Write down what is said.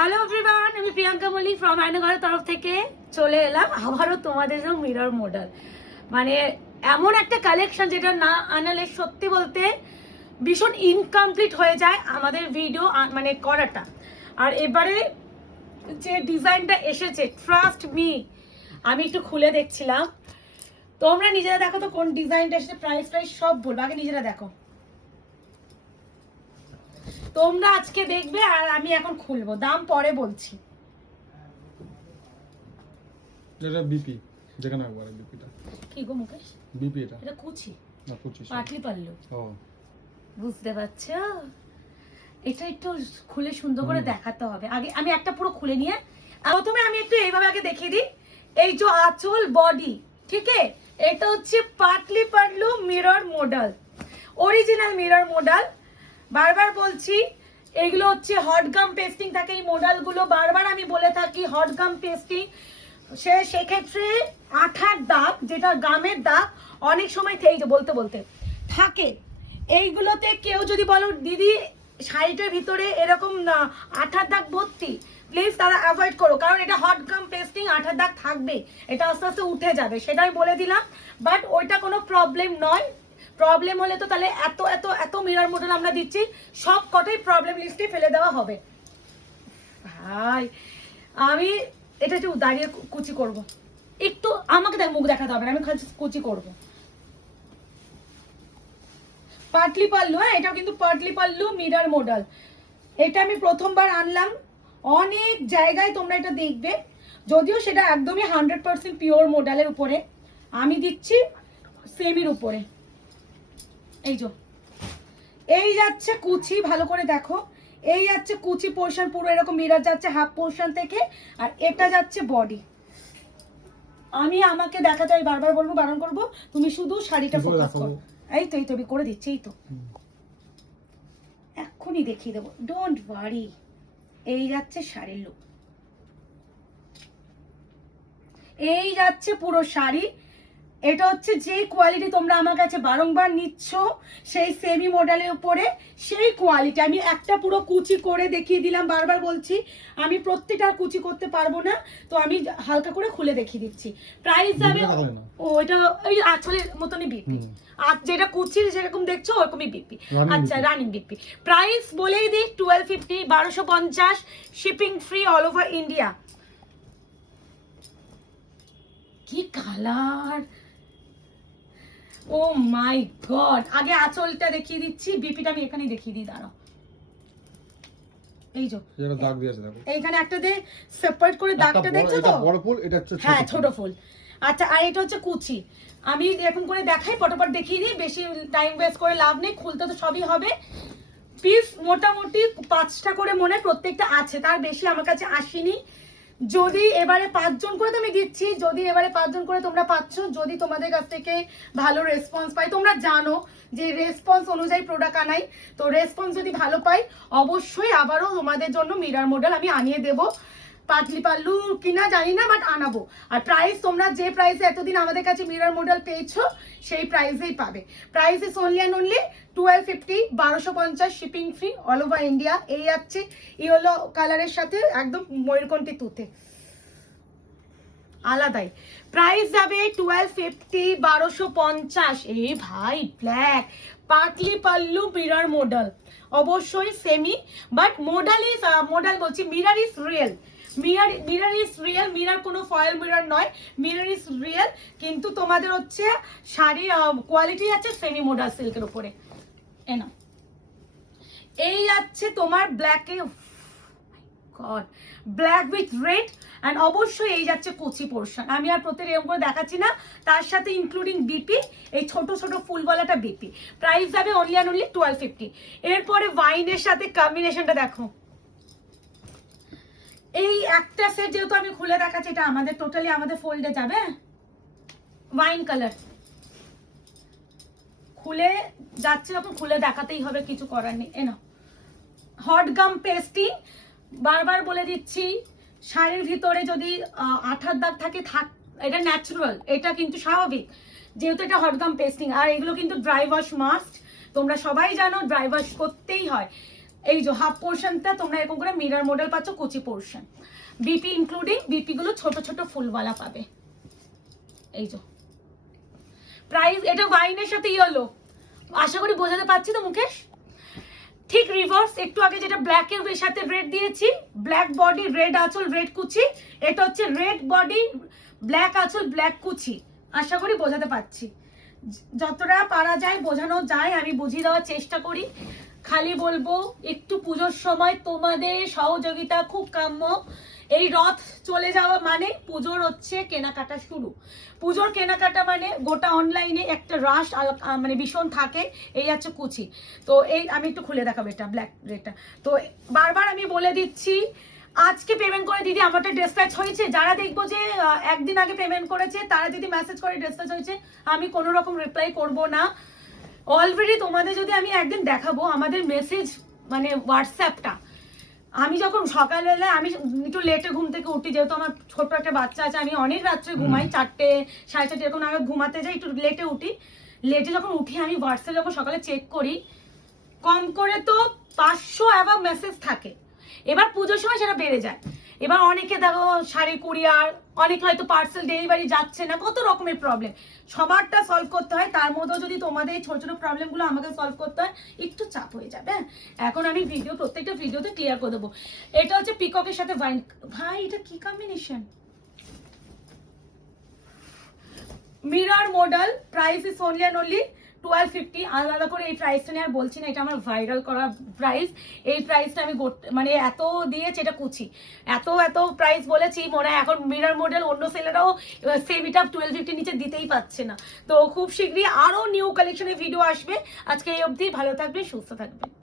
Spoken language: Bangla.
হ্যালো এভরিওয়ান, আমি প্রিয়াঙ্কা মল্লিক ফ্রম আয়নাঘরের তরফ থেকে চলে এলাম আবারও তোমাদের জন্য মিরর মডেল। মানে এমন একটা কালেকশন যেটা না আনালে সত্যি বলতে ভীষণ ইনকমপ্লিট হয়ে যায় আমাদের ভিডিও মানে করাটা। আর এবারে যে ডিজাইনটা এসেছে, ট্রাস্ট মি, আমি একটু খুলে দেখছিলাম, তোমরা নিজেরা দেখো তো কোন ডিজাইনটা এসেছে। প্রাইস সব বলবো, আগে নিজেরা দেখো। তোমরা আজকে দেখবে আর আমি এখন খুলবো, দাম পরে বলছি। এটা বিপি যেখানে একবারে বিপিটা কি গো মুকেশ, বিপি এটা কুচি না কুচি পাটলি পাল্লু। ও বুঝতে পারছো, এটা একটু খুলে সুন্দর করে দেখাতে হবে। আগে আমি একটা পুরো খুলে নিয়ে প্রথমে আমি একটু এইভাবে আগে দেখিয়ে দিই। এই যে আঁচল বডি, ঠিক আছে, এটা হচ্ছে পাটলি পাল্লু mirror model, original mirror model. বারবার বলছি এগুলো হচ্ছে হট গাম পেস্টিং থাকে এই মডেলগুলো, বারবার আমি বলে থাকি হট গাম পেস্টিং। সেক্ষেত্রে আঠার দাগ, যেটা গামের দাগ, অনেক সময় এই যে বলতে বলতে থাকে। এইগুলোতে কেউ যদি বলো দিদি শাড়িটার ভিতরে এরকম না আঠার দাগ ভর্তি, প্লিজ তারা অ্যাভয়েড করো, কারণ এটা হট গাম পেস্টিং, আঠার দাগ থাকবে, এটা আস্তে আস্তে উঠে যাবে, সেটাই বলে দিলাম। বাট ওইটা কোনো প্রবলেম নয়। প্রবলেম হলে তো তাহলে এত এত এত মিরর মডেল আমরা দিচ্ছি, সব কটাই প্রবলেম লিস্টে ফেলে দেওয়া হবে। ভাই আমি এটা একটু দাঁড়িয়ে কুচি করব, একটু আমাকে মুখ দেখাতে হবে না, আমি খালি কুচি করব। পাটলি পাল্লু, হ্যাঁ এটাও কিন্তু পাটলি পাল্লু মিরর মডেল। এটা আমি প্রথমবার আনলাম, অনেক জায়গায় তোমরা এটা দেখবে, যদিও সেটা একদমই 100% পিওর মডেলের উপরে, আমি দিচ্ছি সেমির উপরে। এই যে এই যাচ্ছে কুচি, ভালো করে দেখো, এই যাচ্ছে কুচি পোর্শন, পুরো এরকম মিরর যাচ্ছে হাফ পোর্শন থেকে, আর এটা যাচ্ছে বডি। আমি আমাকে দেখাতে আমি বারবার বলবো, বারণ করবো, তুমি শুধু শাড়িটা ফোকাস করো। এই তো আমি করে দিচ্ছি, এই তো এক্ষুনি দেখিয়ে দেবো, ডোন্ট ওয়ারি। এই যাচ্ছে শাড়ির লুক, এই যাচ্ছে পুরো শাড়ি। এটা হচ্ছে যে কোয়ালিটি তোমরা আমার কাছে বারংবার নিচ্ছ, সেই সেমি মডেলের উপরে সেই কোয়ালিটি। আমি একটা পুরো কুচি করে দেখিয়ে দিলাম, বারবার বলছি আমি প্রত্যেকটা কুচি করতে পারবো না, তো আমি হালকা করে খুলে দেখিয়ে দিচ্ছি। প্রাইস যাবে ও এটা ওই আঁচলের মতনই বিপি, আর যেটা কুচির যেরকম দেখছো ওরকমই বিপি। আচ্ছা রানিং বিপি। প্রাইস বলেই দিই 1250, 1250, shipping free all over India. কি কালার, ও মাই গড। আগে আঁচলটা দেখিয়ে দিচ্ছি, বিপিটা আমি এখানেই দেখিয়ে দিই, দাঁড়াও। এই যে এটা দাগ দিয়েছে দেখো, এইখানে একটা দে সেপারেট করে দাগটা দেখছো তো, এটা বড় ফুল, এটা হচ্ছে ছোট, হ্যাঁ ছোট ফুল। আচ্ছা আর এটা হচ্ছে কুচি, আমি এরকম করে দেখাই, পটাপট দেখিয়ে দিই, বেশি টাইম ওয়েস্ট করে লাভ নেই, খুলতে তো সবই হবে। পিস মোটামুটি 5টা করে মনে প্রত্যেকটা আছে, তার বেশি আমার কাছে আসেনি। যদি এবারে 5 জন করে তো আমি দিচ্ছি, যদি এবারে 5 জন করে তোমরা পাচ্ছ, যদি তোমাদের কাছ থেকে ভালো রেসপন্স পাই, তোমরা জানো যে রেসপন্স অনুযায়ী প্রোডাক্ট আনাই, তো রেসপন্স যদি ভালো পাই অবশ্যই আবারও তোমাদের জন্য মিরর মডেল আমি আনিয়ে দেবো। পাটলি পাল্লু কিনা জানি না, বাট আনাবো। আর প্রাইস তোমরা যে প্রাইসে এতদিন আমাদের কাছে মিরর মডেল পেয়েছো সেই প্রাইসেই পাবে। Price is only and only 1250, 1250, shipping free all over India. এই যাচ্ছে ইয়েলো কালারের সাথে একদম ময়ূরকণ্ঠী তুতে, আলাদাই প্রাইস যাবে 1250, 1250। এই ভাই ব্ল্যাক পাটলি পাল্লু মিরর মডেল, অবশ্যই semi, but model is model বলছি, mirror is real, mirror is real, mirror কোনো ফয়েল মিরর নয়, মিরর ইজ রিয়েল। কিন্তু তোমাদের হচ্ছে শাড়ির কোয়ালিটি আছে সেমি মডেল সিল্কের উপরে। এনা এই যাচ্ছে তোমার ব্ল্যাকে, গড, ব্ল্যাক উইথ রেড, অ্যান্ড অবশ্যই এই যাচ্ছে কুচি পোর্শন। আমি আর প্রত্যেক এরকম করে দেখাচ্ছি না, তার সাথে ইনক্লুডিং বিপি, এই ছোট ছোট ফুলওয়ালাটা বিপি। প্রাইস যাবে অনলি অ্যান্ড অনলি 1250। এরপরে ওয়াইনের সাথে কম্বিনেশনটা দেখো, এই একটা সেট যেহেতু আমি খুলে দেখাচ্ছি, এটা আমাদের টোটালি আমাদের ফোল্ডে যাবে। ওয়াইন কালার খুলে যাচ্ছে যখন, খুলে দেখাতেই হবে, কিছু করার নেই। এনো হট গাম পেস্টিং, বারবার বলে দিচ্ছি, শাড়ির ভিতরে যদি আঠার দাগ থাকে এটা ন্যাচারাল, এটা কিন্তু স্বাভাবিক, যেহেতু এটা হট গাম পেস্টিং। আর এগুলো কিন্তু ড্রাই ওয়াশ মাস্ট, তোমরা সবাই জানো ড্রাই ওয়াশ করতেই হয়। এই যে হাফ পোর্শনটা তোমরা এরকম করে মিরর মডেল পাচ্ছ, কুচি পোর্শন, বিপি ইনক্লুডিং, বিপি গুলো ছোট ছোট ফুলওয়ালা পাবে। এই যে প্রাইস, এটা ওয়াইনের সাথে ইয়েলো, আশা করি বোঝাতে পারছি তো মুকেশ? ঠিক রিভার্স, একটু আগে যেটা ব্ল্যাক এর সাথে রেড দিয়েছি, ব্ল্যাক বডি রেড আঁচল রেড কুচি, এটা হচ্ছে রেড বডি ব্ল্যাক আঁচল ব্ল্যাক কুচি। আশা করি বোঝাতে পারছি, যতটা পারা যায় বোঝানো যায় আমি বুঝিয়ে দেওয়ার চেষ্টা করি। খালি বলবো একটু পুজোর সময় তোমাদের সহযোগিতা খুব কাম্য। এই রথ চলে যাওয়া মানে পুজোর হচ্ছে কেনাকাটা শুরু। পুজোর কেনাকাটা মানে গোটা অনলাইনে একটা রাশ মানে ভীষণ থাকে। এই হচ্ছে কুচি। তো এই আমি একটু খুলে দেখাবো এটা ব্ল্যাক রেডটা। তো বারবার আমি বলে দিচ্ছি, আজকে পেমেন্ট করে দিদি আমারটা ডিসপ্যাচ হয়েছে, যারা দেখবো যে একদিন আগে পেমেন্ট করেছে তারা যদি মেসেজ করে ডিসপ্যাচ হয়েছে, আমি কোনো রকম রিপ্লাই করব না। অলরেডি তোমাদের যদি আমি একদিন দেখাবো আমাদের মেসেজ মানে হোয়াটসঅ্যাপটা, আমি যখন সকালবেলা আমি একটু লেটে ঘুম থেকে উঠি, যেহেতু আমার ছোট একটা বাচ্চা আছে, আমি অনেক রাত্রে ঘুমাই, 4টে 4:30 এরকম আগে ঘুমাতে যাই, একটু লেটে উঠি। লেটে যখন উঠি আমি হোয়াটসঅ্যাপ যখন সকালে চেক করি, কম করে তো 500 অ্যাভাব মেসেজ থাকে। এবার পুজোর সময় সেটা বেড়ে যায়। এবার অনেকে দেখো শাড়ি কুরিয়ার, অনেকে হয়তো পার্সেল ডেলিভারি যাচ্ছে না, কত রকমের প্রবলেম, সবারটা সলভ করতে হয়। তার মধ্যেও যদি তোমাদের এই ছোট ছোট প্রবলেমগুলো আমাকে সলভ করতে হয়, একটু চাপ হয়ে যাবে। এখন আমি প্রত্যেকটা ভিডিওতে ক্লিয়ার করে দেবো। এটা হচ্ছে পিককের সাথে ভাইন, ভাই এটা কি combination, mirror model, price is only and only 1250। আলাদা করে এই প্রাইসটা নিয়ে আর বলছি না, এটা আমার ভাইরাল করা প্রাইস। এই প্রাইসটা আমি মানে এত দিয়েছি, এটা কুচি এত প্রাইস বলেছি, মনে হয় এখন মিরর মডেল অন্য সেলেরাও সেম এটা 1250 নিচে দিতেই পাচ্ছে না। তো খুব শীঘ্রই আরো নিউ কালেকশনের ভিডিও আসবে। আজকে এই অবধি, ভালো থাকবে, সুস্থ থাকবে।